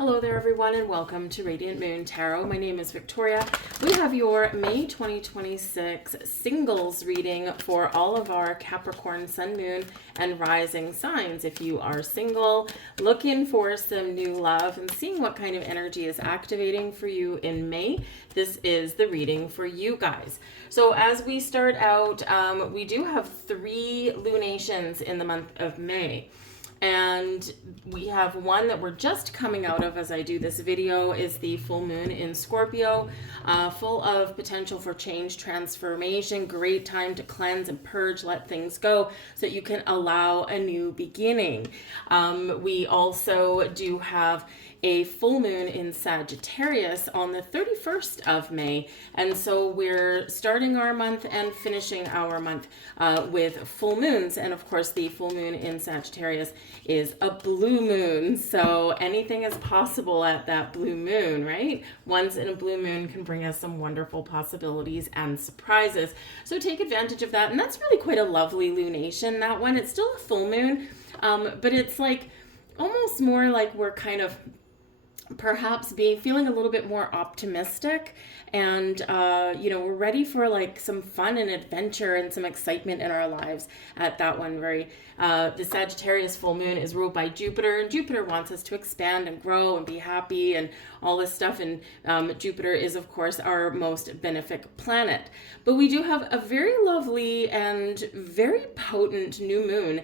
Hello there everyone and welcome to Radiant Moon Tarot. My name is Victoria. We have your May 2026 singles reading for all of our Capricorn, Sun, Moon, and Rising signs. If you are single, looking for some new love and seeing what kind of energy is activating for you in May, this is the reading for you guys. So as we start out, we do have 3 lunations in the month of May. And we have one that we're just coming out of as I do this video is the full moon in Scorpio, full of potential for change, transformation, great time to cleanse and purge, let things go so that you can allow a new beginning. We also do have a full moon in Sagittarius on the 31st of May. And so we're starting our month and finishing our month with full moons. And of course, the full moon in Sagittarius is a blue moon. So anything is possible at that blue moon, right? Once in a blue moon can bring us some wonderful possibilities and surprises. So take advantage of that. And that's really quite a lovely lunation, that one. It's still a full moon, but it's like almost more like we're kind of perhaps feeling a little bit more optimistic and we're ready for like some fun and adventure and some excitement in our lives at that one. The Sagittarius full moon is ruled by Jupiter, and Jupiter wants us to expand and grow and be happy and all this stuff, and Jupiter is of course our most benefic planet. But we do have a very lovely and very potent new moon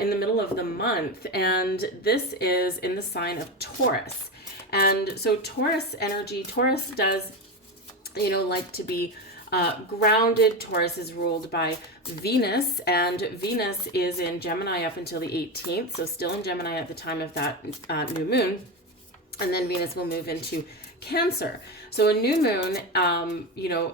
in the middle of the month, and this is in the sign of Taurus. And so Taurus energy, Taurus does, like to be grounded. Taurus is ruled by Venus, and Venus is in Gemini up until the 18th, so still in Gemini at the time of that new moon. And then Venus will move into Cancer. So a new moon,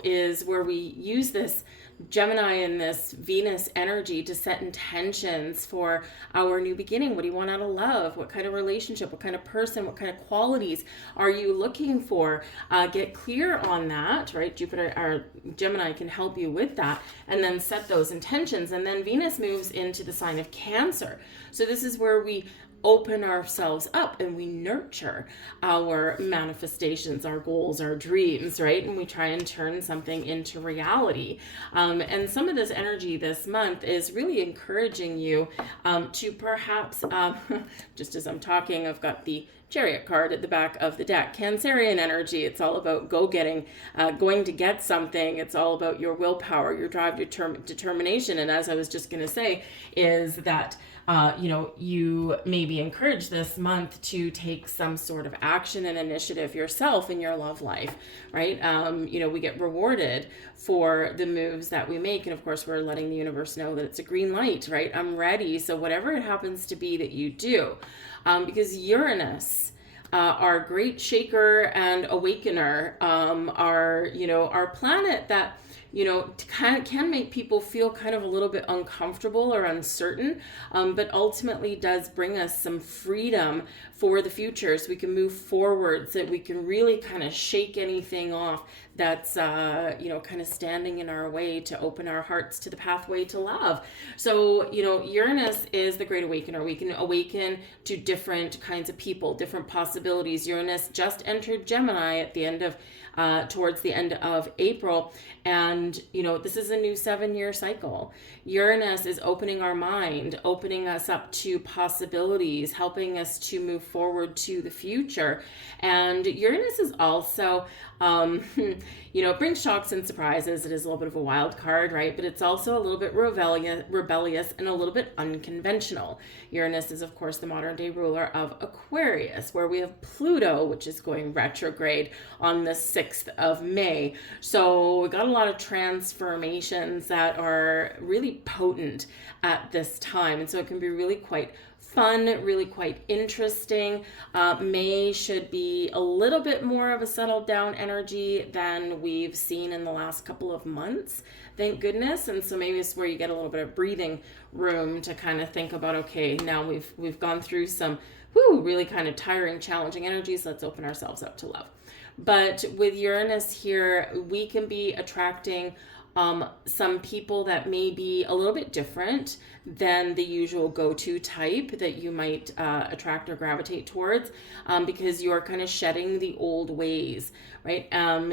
is where we use this Gemini and this Venus energy to set intentions for our new beginning. What do you want out of love? What kind of relationship? What kind of person? What kind of qualities are you looking for? Get clear on that, right? Jupiter or Gemini can help you with that, and then set those intentions. And then Venus moves into the sign of Cancer. So this is where we open ourselves up and we nurture our manifestations, our goals, our dreams, right? And we try and turn something into reality. And some of this energy this month is really encouraging you to perhaps, just as I'm talking, I've got the Chariot card at the back of the deck. Cancerian energy, it's all about go-getting, going to get something. It's all about your willpower, your drive, determination. And as I was just going to say, is that you may be encouraged this month to take some sort of action and initiative yourself in your love life, right? We get rewarded for the moves that we make. And of course, we're letting the universe know that it's a green light, right? I'm ready. So whatever it happens to be that you do, because Uranus, our great shaker and awakener, our planet that can make people feel kind of a little bit uncomfortable or uncertain, but ultimately does bring us some freedom for the future, so we can move forward, so that we can really kind of shake anything off that's kind of standing in our way, to open our hearts to the pathway to love. So Uranus is the great awakener. We can awaken to different kinds of people, different possibilities. Uranus just entered Gemini at the end of towards the end of April. And, this is a new 7-year cycle. Uranus is opening our mind, opening us up to possibilities, helping us to move forward to the future. And Uranus is also, it brings shocks and surprises. It is a little bit of a wild card, right? But it's also a little bit rebellious and a little bit unconventional. Uranus is, of course, the modern day ruler of Aquarius, where we have Pluto, which is going retrograde on the 6th of May. So we got a lot of transformations that are really potent at this time. And so it can be really quite fun, really quite interesting. May should be a little bit more of a settled down energy than we've seen in the last couple of months, thank goodness. And so maybe it's where you get a little bit of breathing room to kind of think about, okay, now we've gone through some really kind of tiring, challenging energies. Let's open ourselves up to love. But with Uranus here, we can be attracting some people that may be a little bit different than the usual go-to type that you might attract or gravitate towards, because you're kind of shedding the old ways, right?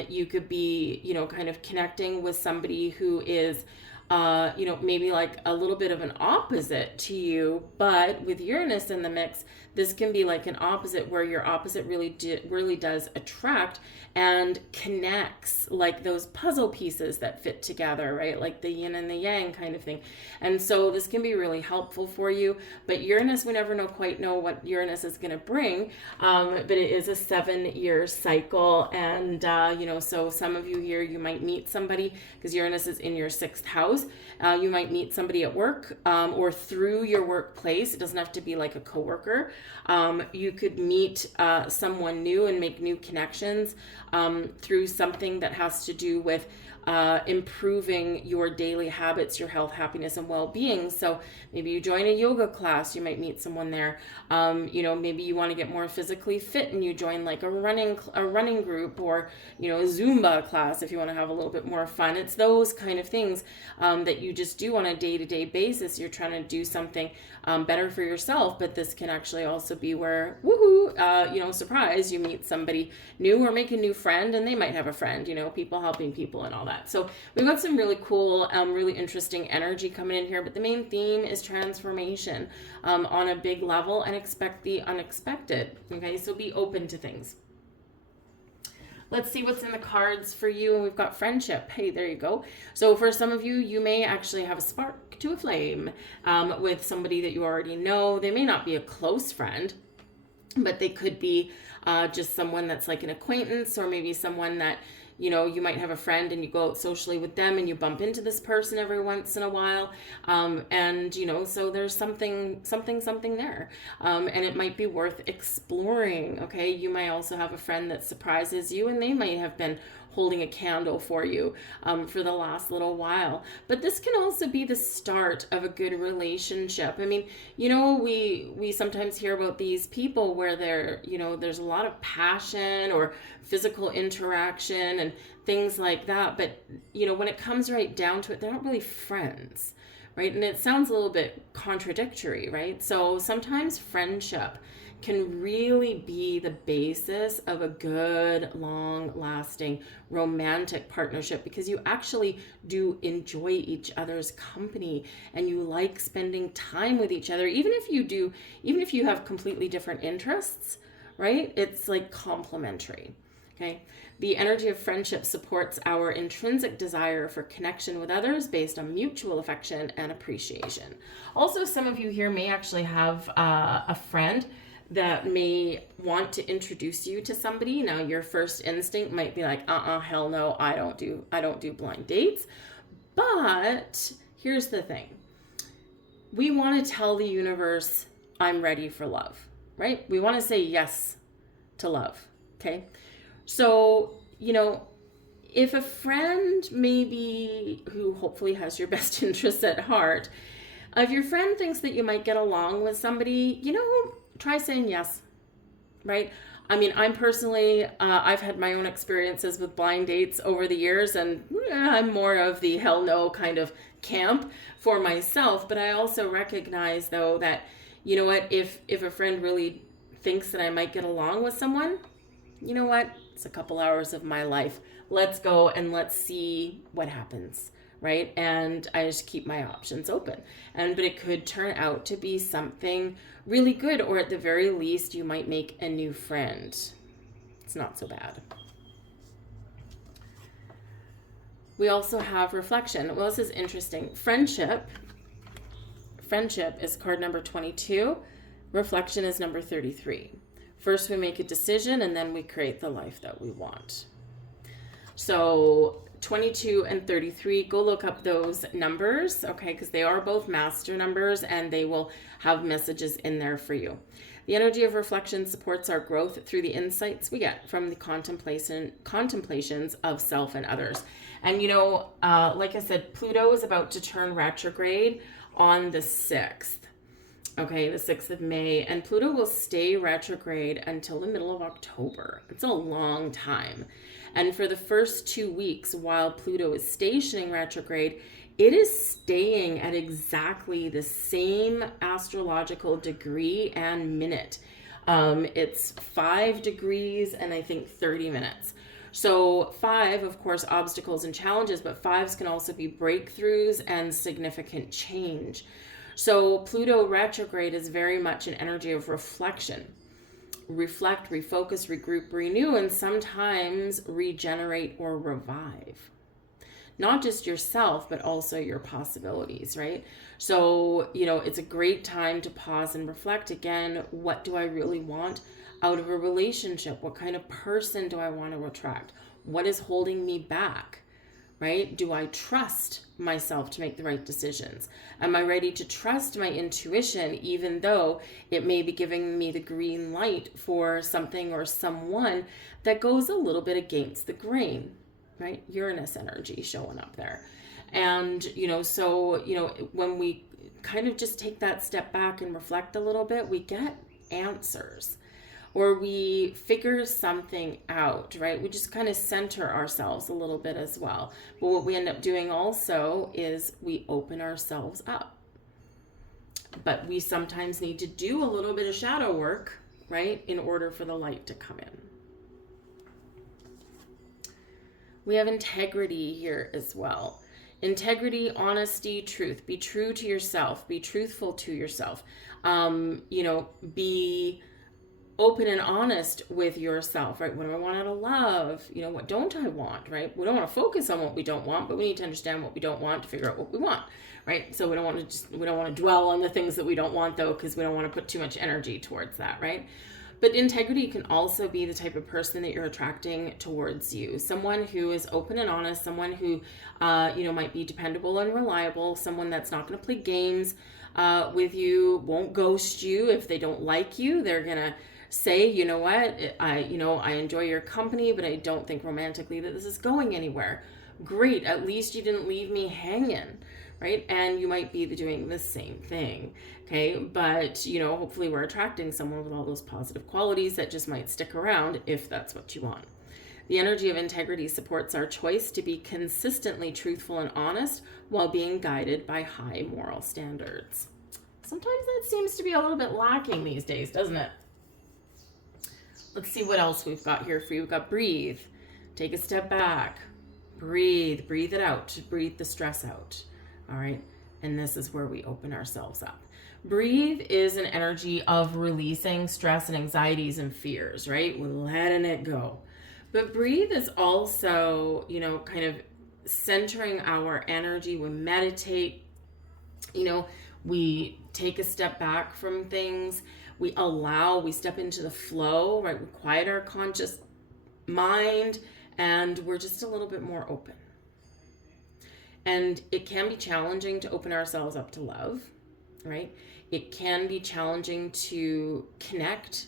You could be, kind of connecting with somebody who is maybe like a little bit of an opposite to you, but with Uranus in the mix, this can be like an opposite where your opposite really does attract and connects, like those puzzle pieces that fit together, right? Like the yin and the yang kind of thing. And so this can be really helpful for you, but Uranus, we never quite know what Uranus is going to bring. But it is a 7-year cycle. And, so some of you here, you might meet somebody because Uranus is in your 6th house. You might meet somebody at work, or through your workplace. It doesn't have to be like a coworker. You could meet someone new and make new connections through something that has to do with improving your daily habits, your health, happiness, and well-being. So maybe you join a yoga class, you might meet someone there. Maybe you want to get more physically fit and you join like a running group, or, a Zumba class if you want to have a little bit more fun. It's those kind of things that you just do on a day-to-day basis. You're trying to do something better for yourself, but this can actually also be where, surprise, you meet somebody new or make a new friend, and they might have a friend, people helping people and all that. So we've got some really cool, really interesting energy coming in here, but the main theme is transformation on a big level, and expect the unexpected. Okay, so be open to things. Let's see what's in the cards for you. And we've got friendship. Hey, there you go. So for some of you, you may actually have a spark to a flame with somebody that you already know. They may not be a close friend, but they could be just someone that's like an acquaintance, or maybe someone that, you might have a friend and you go out socially with them and you bump into this person every once in a while. So there's something there. And it might be worth exploring. Okay. You might also have a friend that surprises you, and they might have been holding a candle for you for the last little while. But this can also be the start of a good relationship. I mean, we sometimes hear about these people where there's a lot of passion or physical interaction and things like that. But, when it comes right down to it, they're not really friends, right? And it sounds a little bit contradictory, right? So sometimes friendship can really be the basis of a good, long-lasting romantic partnership, because you actually do enjoy each other's company and you like spending time with each other. Even if you have completely different interests, right? It's like complementary. Okay. The energy of friendship supports our intrinsic desire for connection with others based on mutual affection and appreciation. Also, some of you here may actually have a friend that may want to introduce you to somebody. Now, your first instinct might be like, hell no, I don't do blind dates. But here's the thing. We want to tell the universe, I'm ready for love, right? We want to say yes to love, okay? So, if a friend maybe who hopefully has your best interests at heart, if your friend thinks that you might get along with somebody, try saying yes, right? I mean, I'm personally, I've had my own experiences with blind dates over the years, and I'm more of the hell no kind of camp for myself. But I also recognize, though, that, if a friend really thinks that I might get along with someone, it's a couple hours of my life. Let's go and let's see what happens. Right? And I just keep my options open. But it could turn out to be something really good, or at the very least, you might make a new friend. It's not so bad. We also have reflection. Well, this is interesting. Friendship is card number 22. Reflection is number 33. First, we make a decision, and then we create the life that we want. So 22 and 33, go look up those numbers, okay, because they are both master numbers and they will have messages in there for you. The energy of reflection supports our growth through the insights we get from the contemplations of self and others. And, like I said, Pluto is about to turn retrograde on the 6th. Okay, the 6th of May, and Pluto will stay retrograde until the middle of October. It's a long time. And for the first 2 weeks, while Pluto is stationing retrograde, it is staying at exactly the same astrological degree and minute. It's 5 degrees and I think 30 minutes. So 5, of course, obstacles and challenges, but 5s can also be breakthroughs and significant change. So Pluto retrograde is very much an energy of reflection. Reflect, refocus, regroup, renew, and sometimes regenerate or revive. Not just yourself, but also your possibilities, right? So, it's a great time to pause and reflect again. What do I really want out of a relationship? What kind of person do I want to attract? What is holding me back? Right? Do I trust myself to make the right decisions? Am I ready to trust my intuition, even though it may be giving me the green light for something or someone that goes a little bit against the grain, right? Uranus energy showing up there. And, when we kind of just take that step back and reflect a little bit, we get answers. Or we figure something out, right? We just kind of center ourselves a little bit as well. But what we end up doing also is we open ourselves up. But we sometimes need to do a little bit of shadow work, right, in order for the light to come in. We have integrity here as well. Integrity, honesty, truth. Be true to yourself. Be truthful to yourself. Be open and honest with yourself, right? What do I want out of love? What don't I want, right? We don't want to focus on what we don't want, but we need to understand what we don't want to figure out what we want, right? So we don't want to dwell on the things that we don't want, though, because we don't want to put too much energy towards that, right? But integrity can also be the type of person that you're attracting towards you. Someone who is open and honest, someone who, might be dependable and reliable, someone that's not going to play games with you, won't ghost you if they don't like you. They're going to say, you know what, I enjoy your company, but I don't think romantically that this is going anywhere. Great, at least you didn't leave me hanging, right? And you might be doing the same thing, okay? But, hopefully we're attracting someone with all those positive qualities that just might stick around if that's what you want. The energy of integrity supports our choice to be consistently truthful and honest while being guided by high moral standards. Sometimes that seems to be a little bit lacking these days, doesn't it? Let's see what else we've got here for you. We've got breathe. Take a step back. Breathe. Breathe it out. Breathe the stress out. All right. And this is where we open ourselves up. Breathe is an energy of releasing stress and anxieties and fears, right? We're letting it go. But breathe is also, kind of centering our energy. We meditate. We take a step back from things. We step into the flow, right? We quiet our conscious mind and we're just a little bit more open. And it can be challenging to open ourselves up to love, right? It can be challenging to connect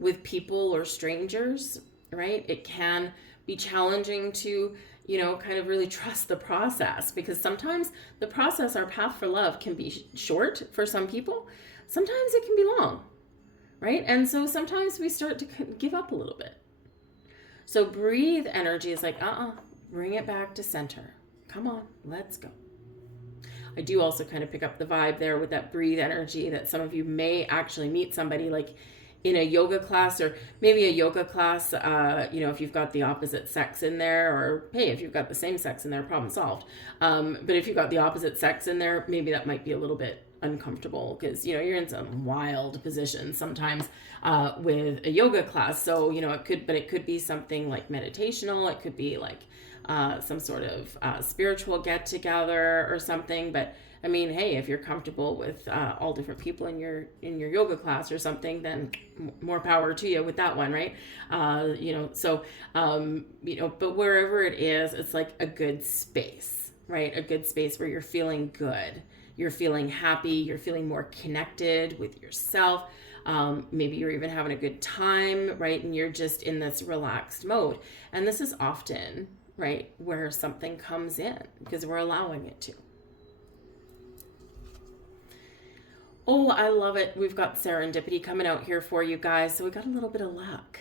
with people or strangers, right? It can be challenging to, kind of really trust the process, because sometimes the process, our path for love, can be short for some people. Sometimes it can be long. Right? And so sometimes we start to give up a little bit. So breathe energy is like, bring it back to center. Come on, let's go. I do also kind of pick up the vibe there with that breathe energy that some of you may actually meet somebody like in a yoga class, or maybe a yoga class, if you've got the opposite sex in there, or hey, if you've got the same sex in there, problem solved. But if you've got the opposite sex in there, maybe that might be a little bit uncomfortable, because you're in some wild positions sometimes with a yoga class. So it could be something like meditational. It could be like some sort of spiritual get together or something. But I mean, hey, if you're comfortable with all different people in your yoga class or something, then more power to you with that one, right? But wherever it is, it's like a good space, right? A good space where you're feeling good. You're feeling happy, you're feeling more connected with yourself. Maybe you're even having a good time, right? And you're just in this relaxed mode. And this is often, right, where something comes in because we're allowing it to. Oh, I love it. We've got serendipity coming out here for you guys. So we got a little bit of luck.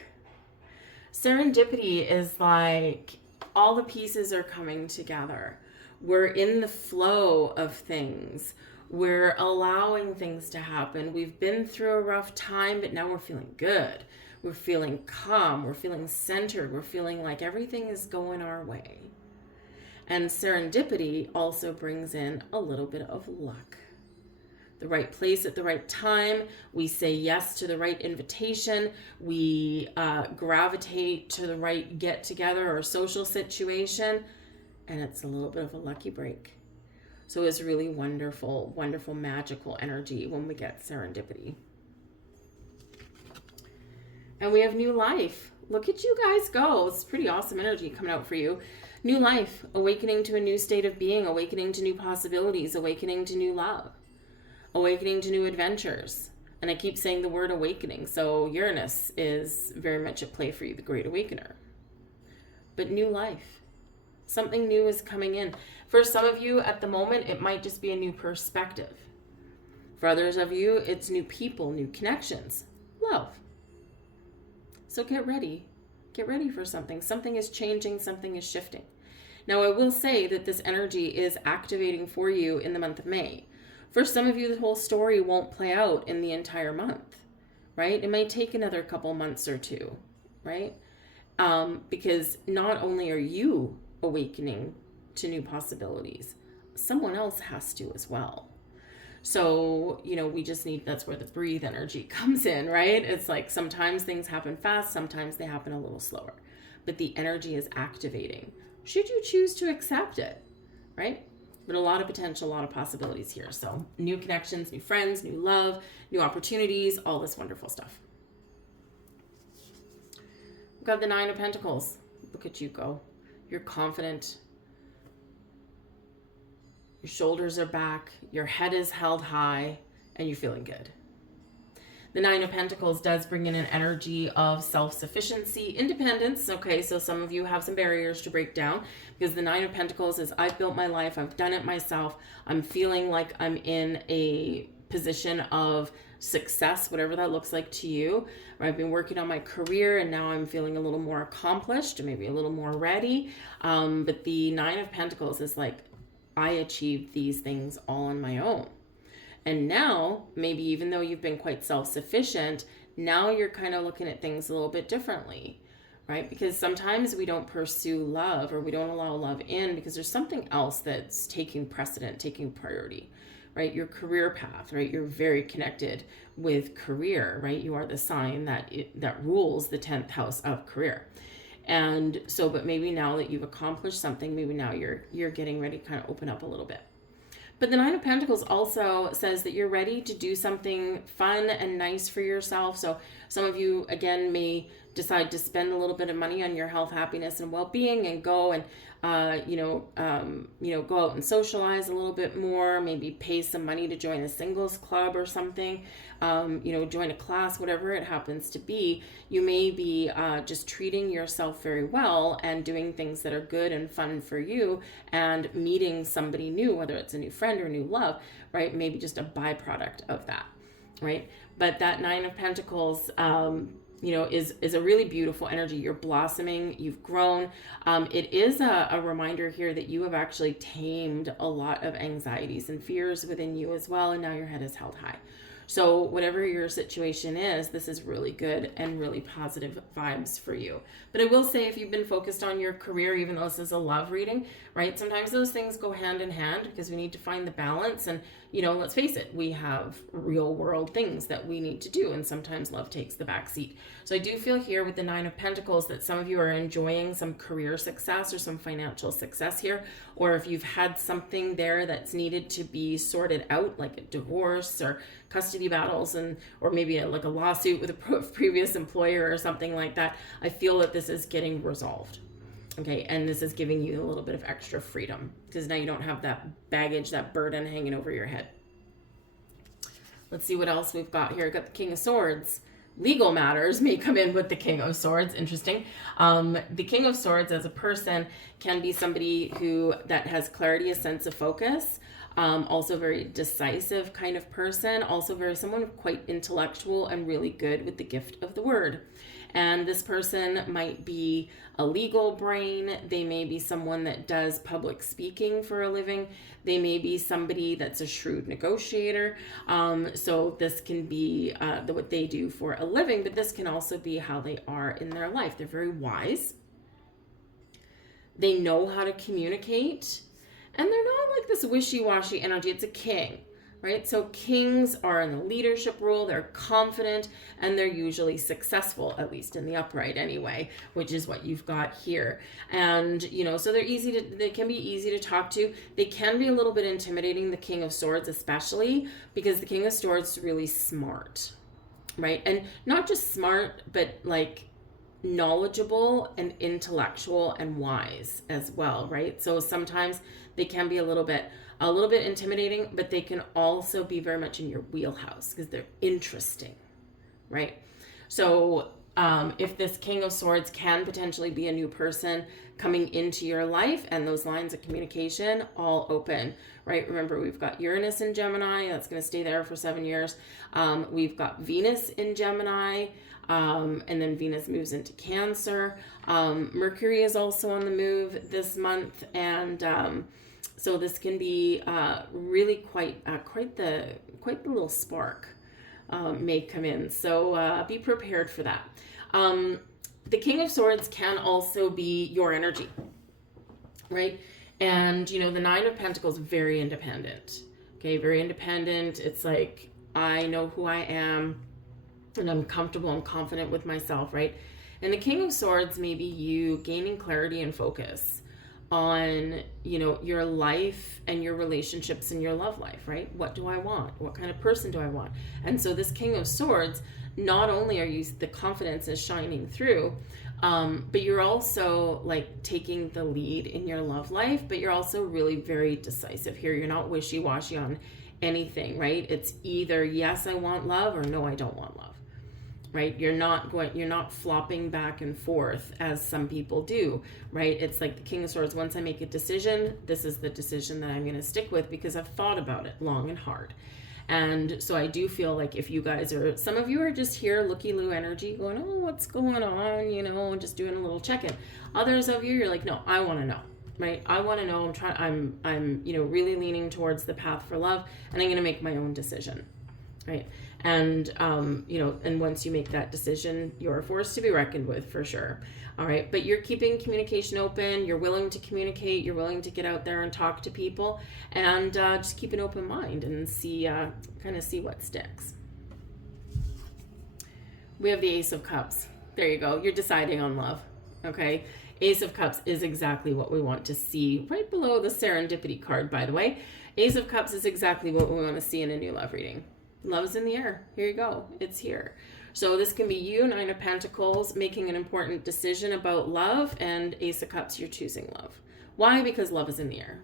Serendipity is like all the pieces are coming together. We're in the flow of things. We're allowing things to happen. We've been through a rough time, but now we're feeling good. We're feeling calm. We're feeling centered. We're feeling like everything is going our way. And serendipity also brings in a little bit of luck. The right place at the right time. We say yes to the right invitation. We gravitate to the right get together or social situation. And it's a little bit of a lucky break. So it's really wonderful, wonderful, magical energy when we get serendipity. And we have new life. Look at you guys go. It's pretty awesome energy coming out for you. New life, awakening to a new state of being, awakening to new possibilities, awakening to new love, awakening to new adventures. And I keep saying the word awakening. So Uranus is very much at play for you, the Great Awakener. But new life. Something new is coming in. For some of you at the moment, it might just be a new perspective. For others of you, it's new people, new connections, love. So get ready. Get ready for something. Something is changing, something is shifting. Now, I will say that this energy is activating for you in the month of May. For some of you, the whole story won't play out in the entire month, right? It may take another couple months or two, right? Because not only are you awakening to new possibilities, someone else has to as well. So, we just need, that's where the breathe energy comes in, right? It's like sometimes things happen fast, sometimes they happen a little slower, but the energy is activating. Should you choose to accept it, right? But a lot of potential, a lot of possibilities here. So new connections, new friends, new love, new opportunities, all this wonderful stuff. We've got the Nine of Pentacles. Look at you go. You're confident. Your shoulders are back, your head is held high, and you're feeling good. The Nine of Pentacles does bring in an energy of self-sufficiency, independence. Okay, so some of you have some barriers to break down because the Nine of Pentacles is I've built my life, I've done it myself, I'm feeling like I'm in a position of success, whatever that looks like to you. I've been working on my career and now I'm feeling a little more accomplished, maybe a little more ready. But the Nine of Pentacles is like, I achieved these things all on my own. And now, maybe even though you've been quite self-sufficient, now you're kind of looking at things a little bit differently, right? Because sometimes we don't pursue love or we don't allow love in because there's something else that's taking precedent, taking priority, right? Your career path, right? You're very connected with career, right? You are the sign that rules the 10th house of career. And so, but maybe now that you've accomplished something, maybe now you're getting ready to kind of open up a little bit. But the Nine of Pentacles also says that you're ready to do something fun and nice for yourself. So some of you, again, may decide to spend a little bit of money on your health, happiness, and well-being and go and, go out and socialize a little bit more, maybe pay some money to join a singles club or something, join a class, whatever it happens to be. You may be just treating yourself very well and doing things that are good and fun for you and meeting somebody new, whether it's a new friend or new love, right? Maybe just a byproduct of that, right? But that Nine of Pentacles, is a really beautiful energy. You're blossoming, you've grown. It is a reminder here that you have actually tamed a lot of anxieties and fears within you as well, and now your head is held high. So whatever your situation is, this is really good and really positive vibes for you. But I will say, if you've been focused on your career, even though this is a love reading, right? Sometimes those things go hand in hand because we need to find the balance. And, let's face it, we have real world things that we need to do. And sometimes love takes the back seat. So I do feel here with the Nine of Pentacles that some of you are enjoying some career success or some financial success here. Or if you've had something there that's needed to be sorted out, like a divorce or custody battles, or maybe a lawsuit with a previous employer or something like that, I feel that this is getting resolved. Okay, and this is giving you a little bit of extra freedom because now you don't have that baggage, that burden hanging over your head. Let's see what else we've got here. We've got the King of Swords. Legal matters may come in with the King of Swords. Interesting. The King of Swords as a person can be somebody that has clarity, a sense of focus. Also very decisive kind of person, also someone quite intellectual and really good with the gift of the word. And this person might be a legal brain. They may be someone that does public speaking for a living. They may be somebody that's a shrewd negotiator. So this can be what they do for a living, but this can also be how they are in their life. They're very wise. They know how to communicate. And they're not like this wishy-washy energy. It's a king, right? So kings are in the leadership role. They're confident and they're usually successful, at least in the upright anyway, which is what you've got here. And, so they can be easy to talk to. They can be a little bit intimidating, the King of Swords especially, because the King of Swords is really smart, right? And not just smart, but like knowledgeable and intellectual and wise as well, right? So sometimes they can be a little bit intimidating, but they can also be very much in your wheelhouse because they're interesting, right? So if this King of Swords can potentially be a new person coming into your life and those lines of communication all open, right? Remember, we've got Uranus in Gemini. That's going to stay there for 7 years. We've got Venus in Gemini. And then Venus moves into Cancer. Mercury is also on the move this month. And so this can be really quite the little spark may come in. So be prepared for that. The King of Swords can also be your energy, right? And, the Nine of Pentacles, very independent. Okay, very independent. It's like, I know who I am and I'm comfortable and confident with myself, right? And the King of Swords may be you gaining clarity and focus on, your life and your relationships and your love life, right? What do I want? What kind of person do I want? And so this King of Swords, not only are you, the confidence is shining through, but you're also like taking the lead in your love life, but you're also really very decisive here. You're not wishy-washy on anything, right? It's either yes, I want love, or no, I don't want love. Right? You're not flopping back and forth as some people do, right? It's like the King of Swords. Once I make a decision, this is the decision that I'm going to stick with because I've thought about it long and hard. And so I do feel like if you guys some of you are just here, looky-loo energy, going, oh, what's going on? Just doing a little check-in. Others of you, you're like, no, I want to know. Right? I want to know. I'm really leaning towards the path for love, and I'm going to make my own decision. Right? And, and once you make that decision, you're a force to be reckoned with for sure. All right. But you're keeping communication open. You're willing to communicate. You're willing to get out there and talk to people, and just keep an open mind and see what sticks. We have the Ace of Cups. There you go. You're deciding on love. Okay. Ace of Cups is exactly what we want to see right below the Serendipity card, by the way. Ace of Cups is exactly what we want to see in a new love reading. Love's in the air. Here you go. It's here. So this can be you, Nine of Pentacles, making an important decision about love, and Ace of Cups, you're choosing love. Why? Because love is in the air.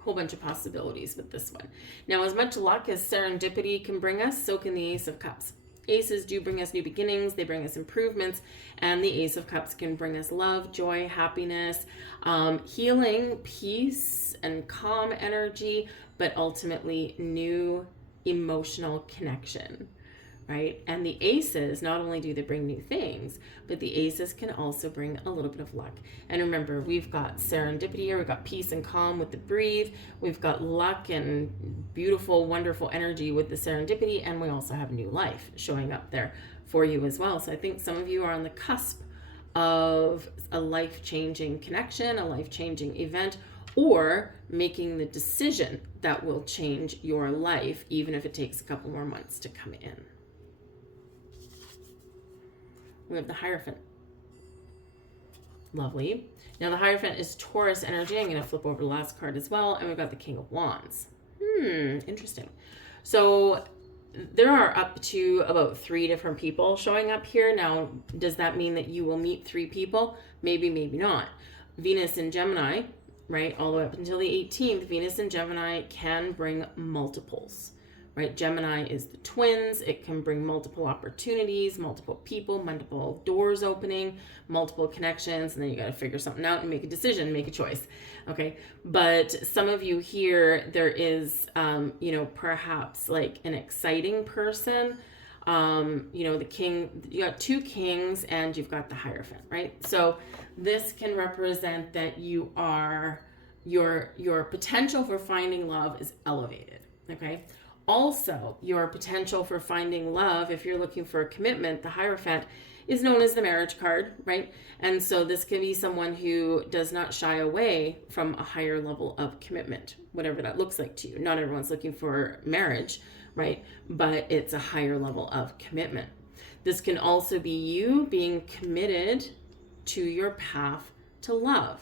Whole bunch of possibilities with this one. Now, as much luck as serendipity can bring us, so can the Ace of Cups. Aces do bring us new beginnings. They bring us improvements. And the Ace of Cups can bring us love, joy, happiness, healing, peace, and calm energy, but ultimately new emotional connection, right? And the aces, not only do they bring new things, but the aces can also bring a little bit of luck. And remember, we've got serendipity here, we've got peace and calm with the breathe, we've got luck and beautiful, wonderful energy with the serendipity, and we also have new life showing up there for you as well. So I think some of you are on the cusp of a life-changing connection, a life-changing event, or making the decision that will change your life, even if it takes a couple more months to come in. We have the Hierophant. Lovely. Now the Hierophant is Taurus energy. I'm going to flip over the last card as well. And we've got the King of Wands. Interesting. So there are up to about 3 different people showing up here. Now, does that mean that you will meet 3 people? Maybe, maybe not. Venus in Gemini, right, all the way up until the 18th, Venus in Gemini can bring multiples, right? Gemini is the twins. It can bring multiple opportunities, multiple people, multiple doors opening, multiple connections, and then you got to figure something out and make a decision, make a choice. Okay. But some of you here, there is, perhaps like an exciting person. The king, you got two kings and you've got the Hierophant, right? So this can represent that you are, your potential for finding love is elevated. Okay. Also, your potential for finding love, if you're looking for a commitment, the Hierophant is known as the marriage card, right? And so this can be someone who does not shy away from a higher level of commitment, whatever that looks like to you. Not everyone's looking for marriage, right? But it's a higher level of commitment. This can also be you being committed to your path to love.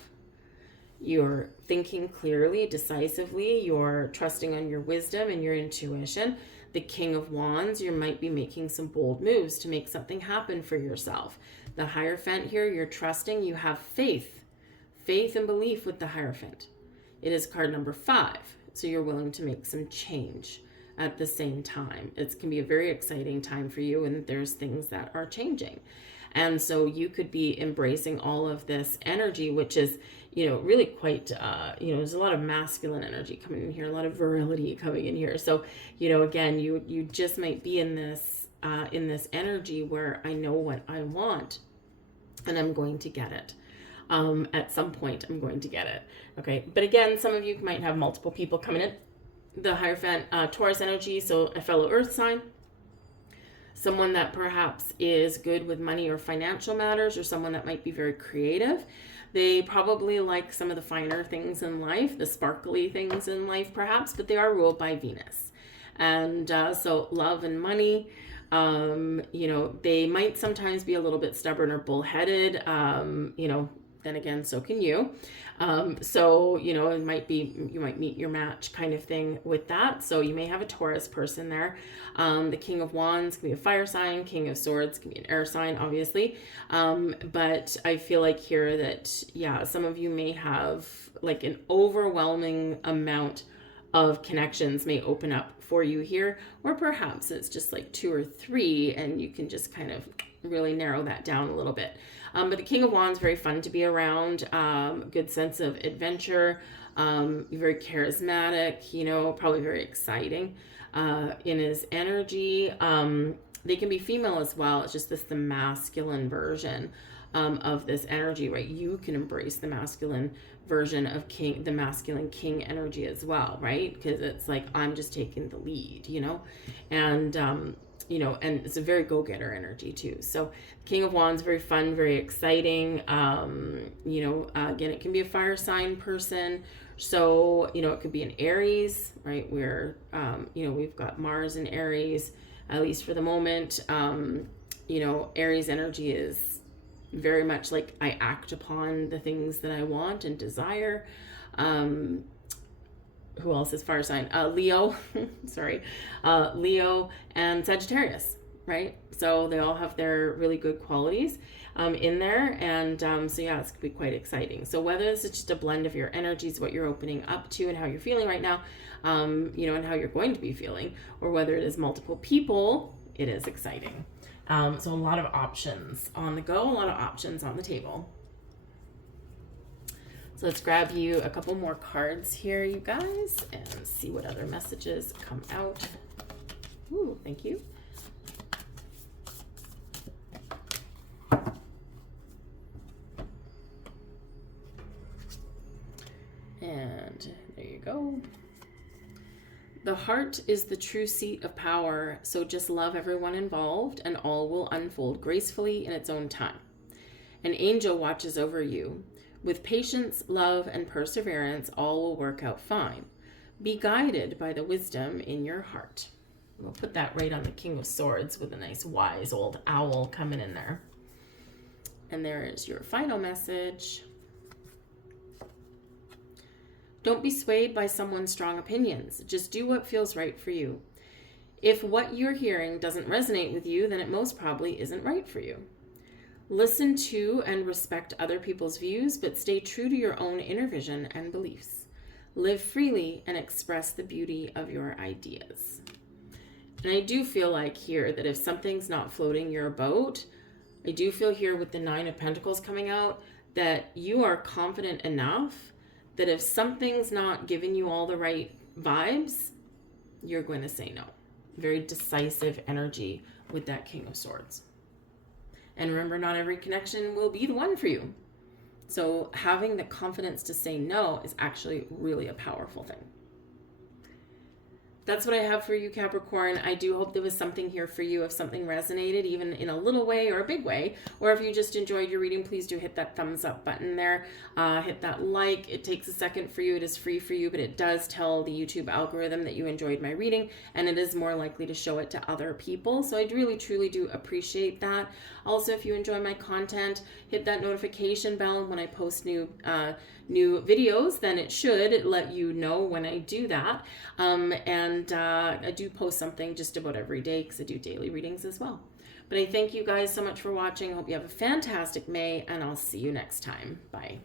You're thinking clearly, decisively, you're trusting on your wisdom and your intuition. The King of Wands, you might be making some bold moves to make something happen for yourself. The Hierophant here, you're trusting, you have faith and belief with the Hierophant. It is card number 5, so you're willing to make some change at the same time. It can be a very exciting time for you, and there's things that are changing. And so you could be embracing all of this energy, which is, really quite, there's a lot of masculine energy coming in here, a lot of virility coming in here. So, again, you just might be in this energy where I know what I want and I'm going to get it. At some point, I'm going to get it. Okay. But again, some of you might have multiple people coming in. The Hierophant, Taurus energy, so a fellow earth sign. Someone that perhaps is good with money or financial matters, or someone that might be very creative. They probably like some of the finer things in life, the sparkly things in life perhaps, but they are ruled by Venus. And so love and money, they might sometimes be a little bit stubborn or bullheaded, then again, so can you. It might be, you might meet your match kind of thing with that. So you may have a Taurus person there. The King of Wands can be a fire sign. King of Swords can be an air sign, obviously. But I feel like here that, some of you may have like an overwhelming amount of connections may open up for you here, or perhaps it's just like 2 or 3 and you can just kind of really narrow that down a little bit. But the King of Wands, very fun to be around, good sense of adventure, very charismatic, probably very exciting in his energy. They can be female as well. It's just the masculine version of this energy, right? You can embrace the masculine version of the masculine king energy as well, right? Because it's like, I'm just taking the lead, and and it's a very go-getter energy too. So King of Wands, very fun, very exciting. Again, it can be a fire sign person. So, it could be an Aries, right? Where, we've got Mars in Aries, at least for the moment. Aries energy is very much like I act upon the things that I want and desire. Who else is fire sign? Leo, Leo and Sagittarius, right? So they all have their really good qualities in there. And it's going to be quite exciting. So whether this is just a blend of your energies, what you're opening up to and how you're feeling right now, and how you're going to be feeling, or whether it is multiple people, it is exciting. So a lot of options on the go, a lot of options on the table. So let's grab you a couple more cards here, you guys, and see what other messages come out. Ooh, thank you. And there you go. The heart is the true seat of power, so just love everyone involved and all will unfold gracefully in its own time. An angel watches over you. With patience, love, and perseverance, all will work out fine. Be guided by the wisdom in your heart. We'll put that right on the King of Swords with a nice wise old owl coming in there. And there is your final message. Don't be swayed by someone's strong opinions. Just do what feels right for you. If what you're hearing doesn't resonate with you, then it most probably isn't right for you. Listen to and respect other people's views, but stay true to your own inner vision and beliefs. Live freely and express the beauty of your ideas. And I do feel like here that if something's not floating your boat, I do feel here with the Nine of Pentacles coming out that you are confident enough that if something's not giving you all the right vibes, you're going to say no. Very decisive energy with that King of Swords. And remember, not every connection will be the one for you. So having the confidence to say no is actually really a powerful thing. That's what I have for you, Capricorn. I do hope there was something here for you. If something resonated, even in a little way or a big way, or if you just enjoyed your reading, please do hit that thumbs up button there. Hit that like. It takes a second for you. It is free for you, but it does tell the YouTube algorithm that you enjoyed my reading, and it is more likely to show it to other people. So I really, truly do appreciate that. Also, if you enjoy my content, hit that notification bell when I post new videos, then it should let you know when I do that. And I do post something just about every day because I do daily readings as well. But I thank you guys so much for watching. I hope you have a fantastic May, and I'll see you next time. Bye.